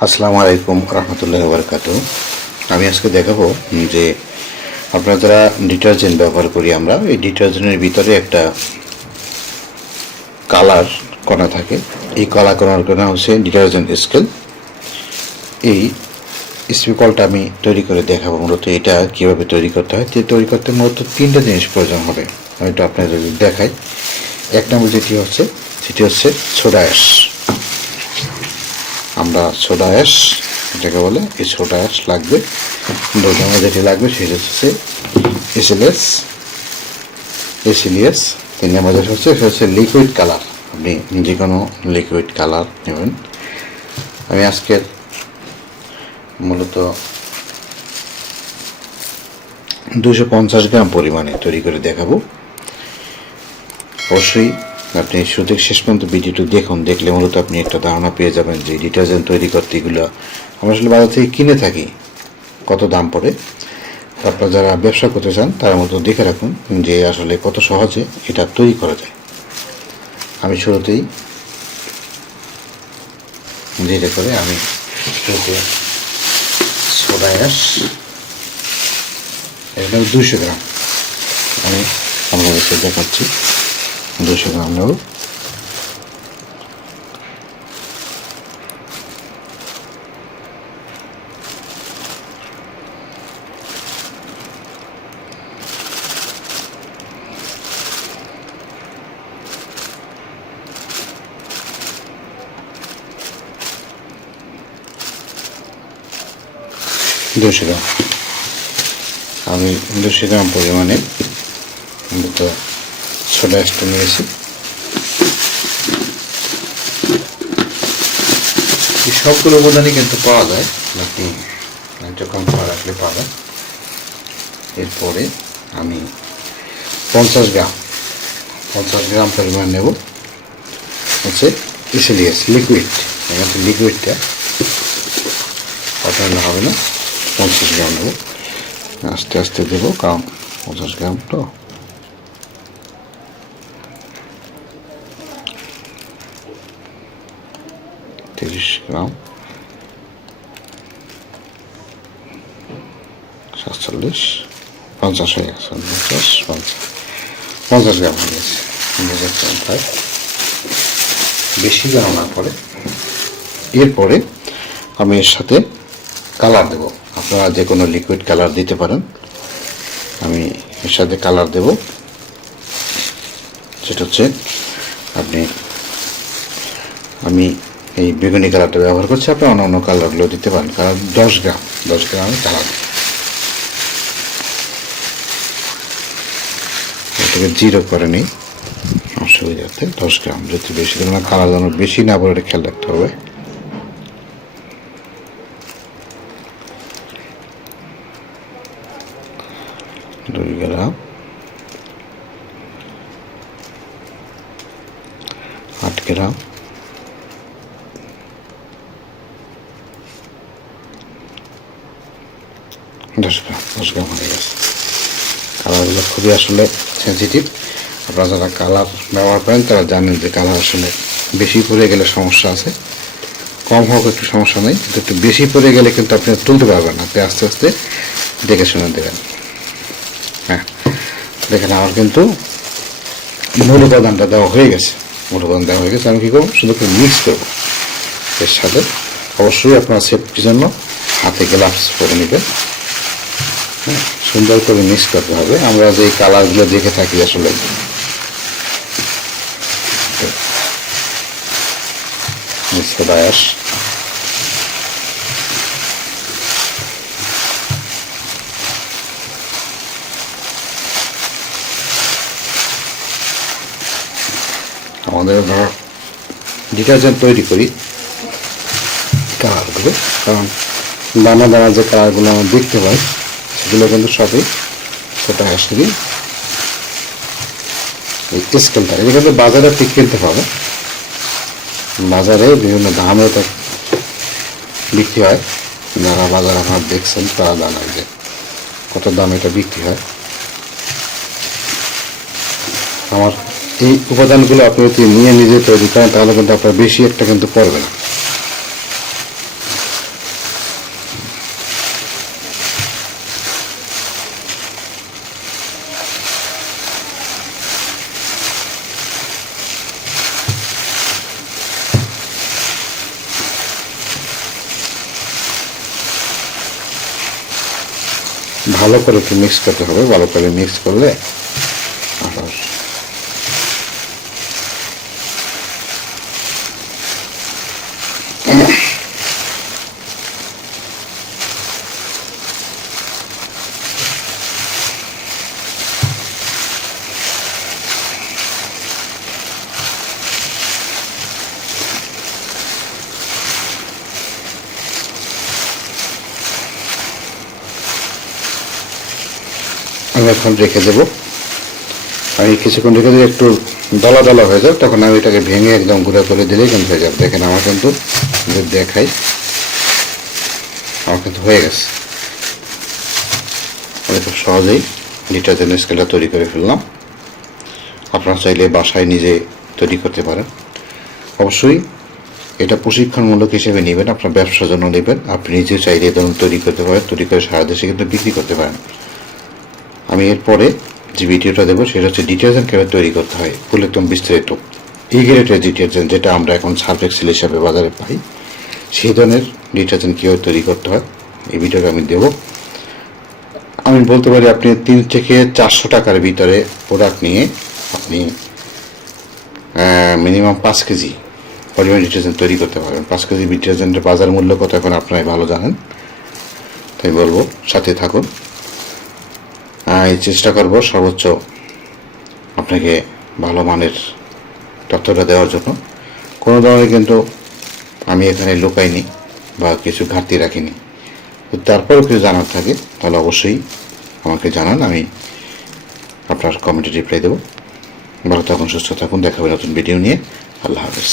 আসসালামু আলাইকুম রহমতুল্লাহি ওয়া বারাকাতুহু। আমি আজকে দেখাবো যে আপনারা যারা ডিটারজেন্ট ব্যবহার করি আমরা, এই ডিটারজেন্টের ভিতরে একটা কালার কণা থাকে। এই কালার কণা হচ্ছে ডিটারজেন্ট স্কেল। এই স্পিকলটা আমি তৈরি করে দেখাবো। মূলত এটা কীভাবে তৈরি করতে হয়, তৈরি করতে মূলত তিনটা জিনিস প্রয়োজন হবে। আমি একটু আপনাদের দেখাই। এক নম্বর সেটি হচ্ছে সোডা অ্যাশ। আমরা সোডা অ্যাশ যেটাকে বলে, এই সোডা অ্যাশ লাগবে। দুই নম্বর যেটি লাগবে সেটা হচ্ছে এসিলিয়াস। তিন নম্বর যেটা হচ্ছে লিকুইড কালার। আপনি যে কোনো লিকুইড কালার নেবেন। আমি আজকের মূলত 250 গ্রাম পরিমাণে তৈরি করে দেখাবো। অবশ্যই আপনি শুধু শেষ পর্যন্ত ভিডিওটি দেখলে মূলত আপনি একটা ধারণা পেয়ে যাবেন যে ডিটারজেন্ট তৈরি করতে এগুলো আমরা আসলে বাজার থেকে কিনে থাকি, কত দাম পড়ে। আপনারা যারা ব্যবসা করতে চান তার মতো দেখে রাখুন যে আসলে কত সহজে এটা তৈরি করা যায়। আমি শুরুতেই যেটা করে আমি সোডা অ্যাশ, এটা 200 গ্রাম আমি আপনাদেরকে দেখাচ্ছি। 200 গ্রাম নেব। আমি 200 গ্রাম পরিমাণে সোডা অ্যাশটা নিয়েছি। এই সবগুলো উপাদানই কিন্তু পাওয়া যায়, আপনি যখন রাখলে পাবেন। এরপরে আমি 50 গ্রাম পরিমাণ নেব হচ্ছে এসিলিয়াস লিকুইড। এখানে লিকুইডটা পাঠানো হবে না, 50 গ্রাম নেব। আস্তে আস্তে দেবো, কারণ 50 গ্রাম তো। গ্রাম 47, 50 হয়ে গেছে। 50 গ্রাম হয়ে গেছে। বেশি গণনা পরে এরপরে আমি এর সাথে কালার দেব। আপনারা যে কোনো লিকুইড কালার দিতে পারেন। আমি এর সাথে কালার দেব, সেটা হচ্ছে আমি এই বেগুনি কালারটা ব্যবহার করছি। আপনি অন্য কালারগুলো দিতে পারেন। কারণ 10 গ্রাম আমি কালার এটাকে 0 করে নিই অসুবিধাতে। 10 গ্রাম যদি বেশি করে না, কালার যেন বেশি না পড়ে এটা খেয়াল রাখতে হবে। গ্রাম 8 গ্রাম 10 গ্রাম হয়ে গেছে। কালারগুলো খুবই আসলে সেন্সিটিভ। আপনারা যারা কালার ব্যবহার করেন তারা জানেন যে কালার আসলে বেশি পড়ে গেলে সমস্যা আছে। কম হোক একটু সমস্যা নেই, কিন্তু একটু বেশি পড়ে গেলে কিন্তু আপনি তুলতে পারবেন না। আপনি আস্তে আস্তে দেখে শুনে দেবেন। হ্যাঁ, দেখেন আমার কিন্তু মূল উপাদানটা দেওয়া হয়ে গেছে। আমি কী করবো, শুধু করে মিক্স করবো এর সাথে। অবশ্যই আপনার সেফটির জন্য হাতে গ্লাভস পরে নেবেন। হ্যাঁ, সুন্দর করে মিক্স করতে হবে। আমরা যে কালারগুলো দেখে থাকি আসলে সোডা অ্যাশ, আমাদের ডিটারজেন্ট তৈরি করি কালারগুলো, কারণ দানা দানা যে কালারগুলো আমরা দেখতে পাই সেগুলো কিন্তু সবই সোডা অ্যাশেরই এই স্কেলটা। এটা কিন্তু বাজারে ঠিক কিনতে পাবে। বাজারে বিভিন্ন দামে তো বিক্রি হয়। যারা বাজারে আপনারা দেখছেন তারা জানায় যে কত দাম এটা বিক্রি হয়। আমার এই উপাদানগুলো আপনি যদি নিজে তৈরি করেন তাহলে কিন্তু আপনার বেশি একটা কিন্তু পড়বে না। ভালো করে একটু মিক্স করতে হবে। ভালো করে মিক্স করলে আবার আমি এখন রেখে দেবো। আমি কিছুক্ষণ রেখে দিলে একটু দলা দলা হয়ে যাবে, তখন আমি এটাকে ভেঙে একদম গুঁড়া করে দিলেই কিন্তু হয়ে যাবে। দেখেন আমার কিন্তু দেখাই আমার কিন্তু হয়ে গেছে। আমি খুব সহজেই ডিটারজেন্ট স্কেলটা তৈরি করে ফেললাম। আপনারা চাইলে বাসায় নিজে তৈরি করতে পারেন। অবশ্যই এটা প্রশিক্ষণমূলক হিসেবে নেবেন, আপনার ব্যবসার জন্য নেবেন। আপনি নিজে চাইলে ধরুন তৈরি করতে পারেন, তৈরি করে সারা দেশে কিন্তু বিক্রি করতে পারেন। আমি এরপরে যে ভিডিওটা দেবো সেটা হচ্ছে ডিটারজেন্ট কীভাবে তৈরি করতে হয়, ফুল একদম বিস্তারিত। গ্রেডের ডিটারজেন্ট যেটা আমরা এখন সার্ফ এক্সেল হিসাবে বাজারে পাই, সেই ধরনের ডিটারজেন্ট কীভাবে তৈরি করতে হয় এই ভিডিওটা আমি দেবো। আমি বলতে পারি আপনি 3 থেকে 400 টাকার ভিতরে প্রোডাক্ট নিয়ে আপনি মিনিমাম 5 কেজি পরিমাণ ডিটারজেন্ট তৈরি করতে পারবেন। 5 কেজি ডিটারজেন্টের বাজার মূল্য কত এখন আপনারাই ভালো জানেন, তাই বলবো সাথে থাকুন। চেষ্টা করব সর্বোচ্চ আপনাকে ভালো মানের তথ্যটা দেওয়ার জন্য। কোনো ধরনের কিন্তু আমি এখানে লুকাইনি বা কিছু ঘাটতি রাখিনি। তারপরেও কিছু জানার থাকে তাহলে অবশ্যই আমাকে জানান, আমি আপনার কমেন্টে রিপ্লাই দেবো। ভালো থাকুন, সুস্থ থাকুন, দেখা হবে নতুন ভিডিও নিয়ে। আল্লাহ হাফেজ।